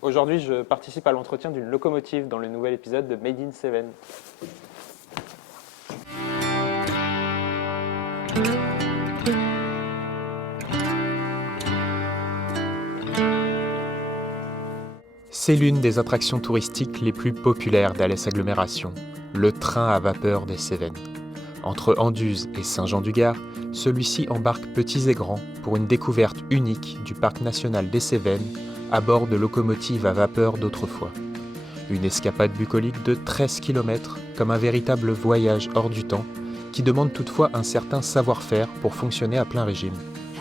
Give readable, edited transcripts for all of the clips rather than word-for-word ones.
Aujourd'hui, je participe à l'entretien d'une locomotive dans le nouvel épisode de Made in Seven. C'est l'une des attractions touristiques les plus populaires d'Alès Agglomération, le train à vapeur des Cévennes. Entre Anduze et Saint-Jean-du-Gard, celui-ci embarque petits et grands pour une découverte unique du parc national des Cévennes à bord de locomotives à vapeur d'autrefois. Une escapade bucolique de 13 km, comme un véritable voyage hors du temps, qui demande toutefois un certain savoir-faire pour fonctionner à plein régime.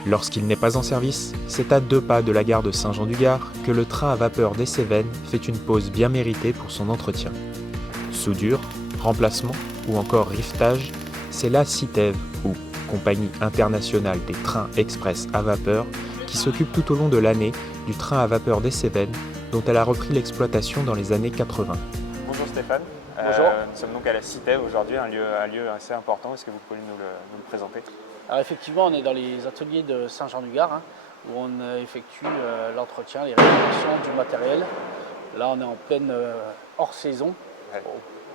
Lorsqu'il n'est pas en service, c'est à 2 pas de la gare de Saint-Jean-du-Gard que le train à vapeur des Cévennes fait une pause bien méritée pour son entretien. Soudure, remplacement ou encore rivetage, c'est la CITEV, ou Compagnie internationale des trains express à vapeur, qui s'occupe tout au long de l'année du train à vapeur des Cévennes, dont elle a repris l'exploitation dans les années 80. Bonjour Stéphane. Bonjour. Nous sommes donc à la CITEV aujourd'hui, un lieu assez important. Est-ce que vous pouvez nous le présenter? Alors effectivement, on est dans les ateliers de Saint-Jean-du-Gard, où on effectue l'entretien, les réparations du matériel. Là, on est en pleine hors-saison, Ouais.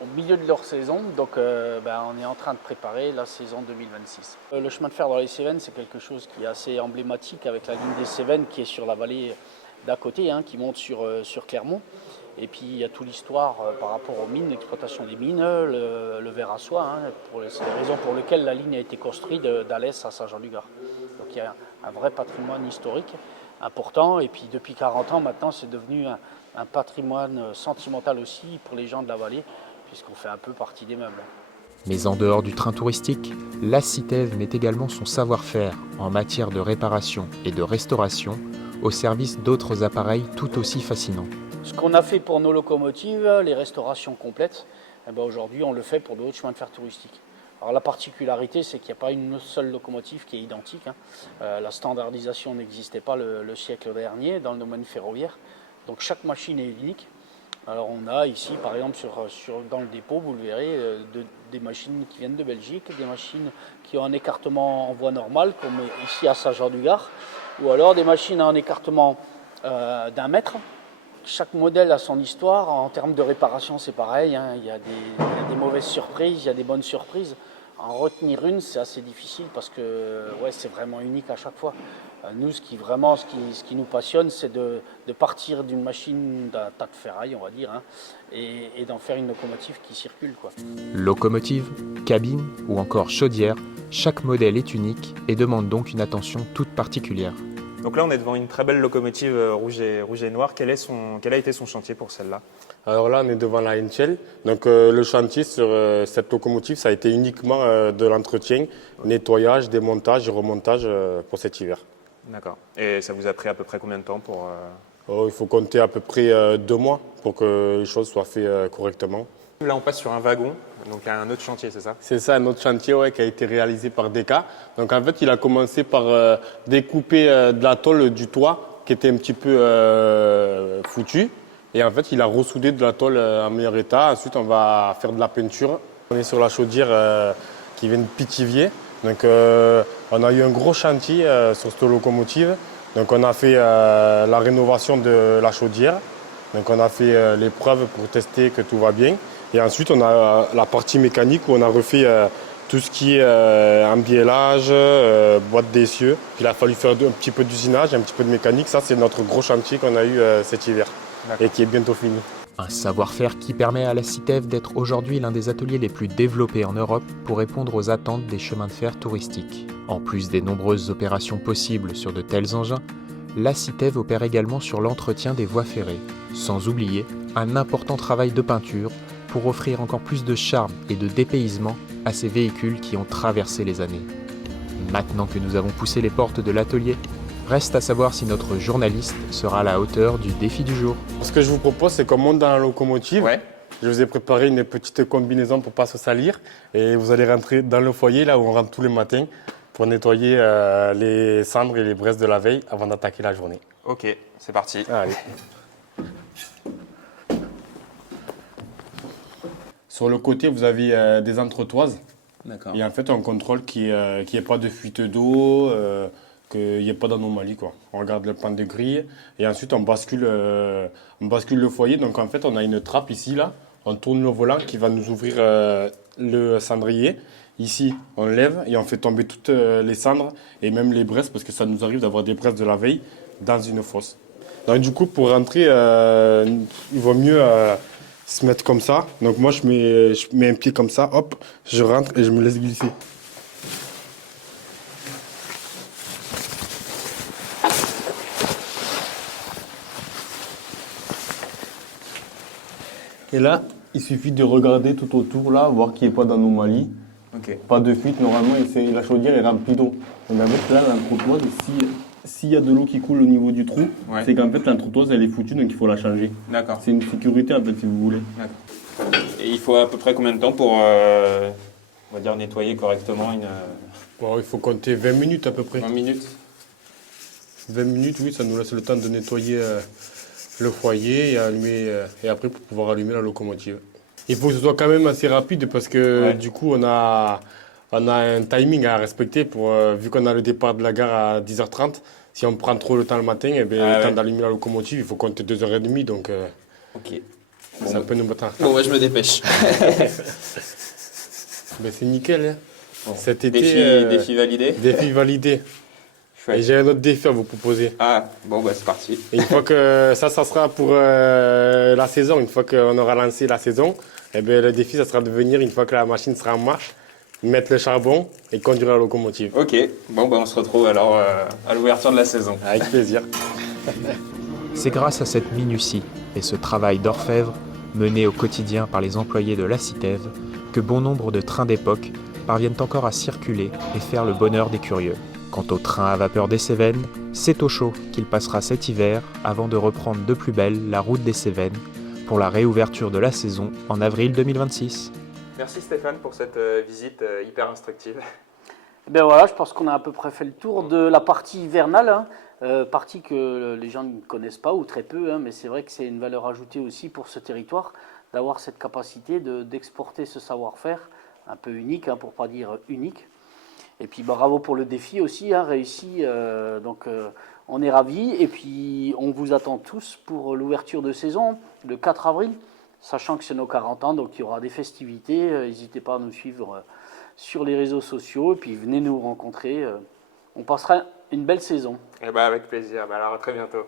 au milieu de l'hors-saison, donc on est en train de préparer la saison 2026. Le chemin de fer dans les Cévennes, c'est quelque chose qui est assez emblématique avec la ligne des Cévennes qui est sur la vallée d'à côté, qui monte sur Clermont. Et puis il y a toute l'histoire par rapport aux mines, l'exploitation des mines, le verre à soie. C'est les raisons pour lesquelles la ligne a été construite d'Alès à Saint-Jean-du-Gard. Donc il y a un vrai patrimoine historique important. Et puis depuis 40 ans maintenant, c'est devenu un patrimoine sentimental aussi pour les gens de la vallée, puisqu'on fait un peu partie des meubles. Mais en dehors du train touristique, la CITEV met également son savoir-faire en matière de réparation et de restauration au service d'autres appareils tout aussi fascinants. Ce qu'on a fait pour nos locomotives, les restaurations complètes, aujourd'hui on le fait pour d'autres chemins de fer touristiques. Alors la particularité, c'est qu'il n'y a pas une seule locomotive qui est identique. La standardisation n'existait pas le siècle dernier dans le domaine ferroviaire. Donc chaque machine est unique. Alors on a ici, par exemple, dans le dépôt, vous le verrez, des machines qui viennent de Belgique, des machines qui ont un écartement en voie normale, comme ici à Saint-Jean-du-Gard, ou alors des machines en écartement d'1 mètre. Chaque modèle a son histoire. En termes de réparation, c'est pareil. Il y a des mauvaises surprises, il y a des bonnes surprises. En retenir une, c'est assez difficile parce que c'est vraiment unique à chaque fois. Nous, ce qui nous passionne, c'est de partir d'une machine, d'un tas de ferraille, on va dire, et d'en faire une locomotive qui circule, quoi. Locomotive, cabine ou encore chaudière, chaque modèle est unique et demande donc une attention toute particulière. Donc là, on est devant une très belle locomotive rouge et noire. Quel a été son chantier pour celle-là? Alors là, on est devant la Henschel. Donc le chantier sur cette locomotive, ça a été uniquement de l'entretien, nettoyage, démontage et remontage pour cet hiver. D'accord. Et ça vous a pris à peu près combien de temps pour... Il faut compter à peu près 2 mois pour que les choses soient faites correctement. Là, on passe sur un wagon, donc il y a un autre chantier, c'est ça? C'est ça, un autre chantier qui a été réalisé par Deka. Donc en fait, il a commencé par découper de la tôle du toit qui était un petit peu foutue. Et en fait, il a ressoudé de la tôle en meilleur état. Ensuite, on va faire de la peinture. On est sur la chaudière qui vient de Pithiviers. Donc on a eu un gros chantier sur cette locomotive. Donc on a fait la rénovation de la chaudière. Donc on a fait l'épreuve pour tester que tout va bien. Et ensuite, on a la partie mécanique où on a refait tout ce qui est embiellage, boîte d'essieu. Puis il a fallu faire un petit peu d'usinage, un petit peu de mécanique. Ça, c'est notre gros chantier qu'on a eu cet hiver et qui est bientôt fini. Un savoir-faire qui permet à la CITEV d'être aujourd'hui l'un des ateliers les plus développés en Europe pour répondre aux attentes des chemins de fer touristiques. En plus des nombreuses opérations possibles sur de tels engins, la CITEV opère également sur l'entretien des voies ferrées, sans oublier un important travail de peinture pour offrir encore plus de charme et de dépaysement à ces véhicules qui ont traversé les années. Maintenant que nous avons poussé les portes de l'atelier, reste à savoir si notre journaliste sera à la hauteur du défi du jour. Ce que je vous propose, c'est qu'on monte dans la locomotive. Ouais. Je vous ai préparé une petite combinaison pour ne pas se salir. Et vous allez rentrer dans le foyer, là où on rentre tous les matins, pour nettoyer les cendres et les braises de la veille avant d'attaquer la journée. Ok, c'est parti. Allez. Sur le côté, vous avez des entretoises. D'accord. Et en fait, on contrôle qu'il n'y ait pas de fuite d'eau, qu'il n'y ait pas d'anomalie, quoi. On regarde le plan de grille et ensuite on bascule le foyer. Donc en fait, on a une trappe ici, là. On tourne le volant qui va nous ouvrir le cendrier. Ici, on lève et on fait tomber toutes les cendres et même les braises parce que ça nous arrive d'avoir des braises de la veille dans une fosse. Donc du coup, pour rentrer, il vaut mieux se mettre comme ça. Donc moi, je mets un pied comme ça, hop, je rentre et je me laisse glisser. Et là, il suffit de regarder tout autour, là, voir qu'il n'y ait pas d'anomalie. Ok. Pas de fuite, normalement, la chaudière est remplie d'eau. Donc en fait, là, l'entrepoise, s'il y a de l'eau qui coule au niveau du trou, Ouais. c'est qu'en fait, l'entrepoise, elle est foutue, donc il faut la changer. D'accord. C'est une sécurité, en fait, si vous voulez. Et il faut à peu près combien de temps pour, on va dire, nettoyer correctement une Bon, il faut compter 20 minutes à peu près. 20 minutes? 20 minutes, oui, ça nous laisse le temps de nettoyer le foyer et, et après pour pouvoir allumer la locomotive. Il faut que ce soit quand même assez rapide parce que Ouais. du coup, on a un timing à respecter vu qu'on a le départ de la gare à 10h30. Si on prend trop le temps le matin, eh bien, le temps d'allumer la locomotive, il faut compter 2h30, donc Ok. ça peut nous mettre en retard. Bon, ouais, je me dépêche. Ben, c'est nickel. Hein. Bon. Cet été, Défi validé? défi validé. Chouette. Et j'ai un autre défi à vous proposer. Ah, bon, bah c'est parti. Et une fois que ça sera pour la saison. Une fois qu'on aura lancé la saison, eh bien, le défi, ça sera de venir, une fois que la machine sera en marche, mettre le charbon et conduire la locomotive. Ok, bon, bah on se retrouve alors à l'ouverture de la saison. Avec plaisir. C'est grâce à cette minutie et ce travail d'orfèvre mené au quotidien par les employés de la Citève que bon nombre de trains d'époque parviennent encore à circuler et faire le bonheur des curieux. Quant au train à vapeur des Cévennes, c'est au chaud qu'il passera cet hiver avant de reprendre de plus belle la route des Cévennes pour la réouverture de la saison en avril 2026. Merci Stéphane pour cette visite hyper instructive. Ben voilà, je pense qu'on a à peu près fait le tour de la partie hivernale, hein, partie que les gens ne connaissent pas ou très peu, hein, mais c'est vrai que c'est une valeur ajoutée aussi pour ce territoire d'avoir cette capacité d'exporter ce savoir-faire un peu unique, hein, pour ne pas dire unique. Et puis bravo pour le défi aussi, hein, réussi, donc on est ravis. Et puis on vous attend tous pour l'ouverture de saison, le 4 avril, sachant que c'est nos 40 ans, donc il y aura des festivités. N'hésitez pas à nous suivre sur les réseaux sociaux, et puis venez nous rencontrer. On passera une belle saison. Et bah avec plaisir, bah alors à très bientôt.